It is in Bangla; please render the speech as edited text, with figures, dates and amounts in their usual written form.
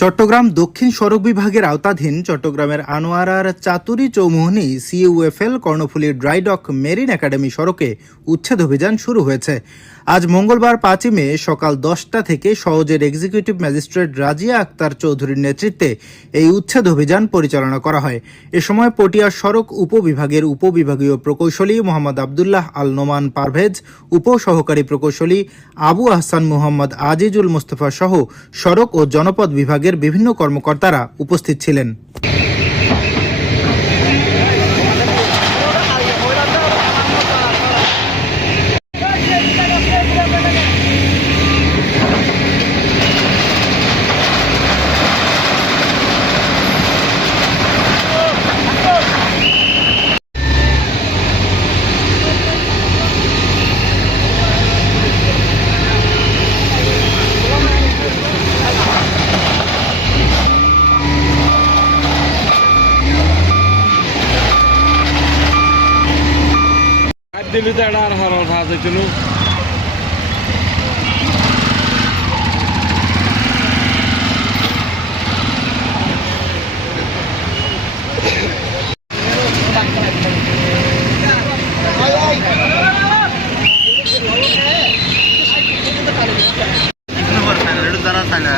চট্টগ্রাম দক্ষিণ সড়ক বিভাগের আওতাধীন চট্টগ্রামের আনোয়ারার Chaturi Chowmuhani CUFL Karnaphuli drydock marine academy সড়কে উচ্ছেদ অভিযান শুরু হয়েছে। আজ মঙ্গলবার 5 মে সকাল 10টা থেকে সওজের এক্সিকিউটিভ ম্যাজিস্ট্রেট রাজিয়া আক্তার চৌধুরীর নেতৃত্বে এই উচ্ছেদ অভিযান পরিচালনা করা হয়। এ সময় পটিয়া সড়ক উপবিভাগের উপবিভাগীয় প্রকৌশলী মোহাম্মদ আবদুল্লাহ আল নোমান পারভেজ, উপসহকারী প্রকৌশলী আবু আহসান মোহাম্মদ আজিজুল মোস্তফা সহ সড়ক ও জনপদ বিভাগের বিভিন্ন কর্মকর্তারা উপস্থিত ছিলেন। দিল্লিতে একটা আর হারার ভাজ হয়েছিল। জানা চাই না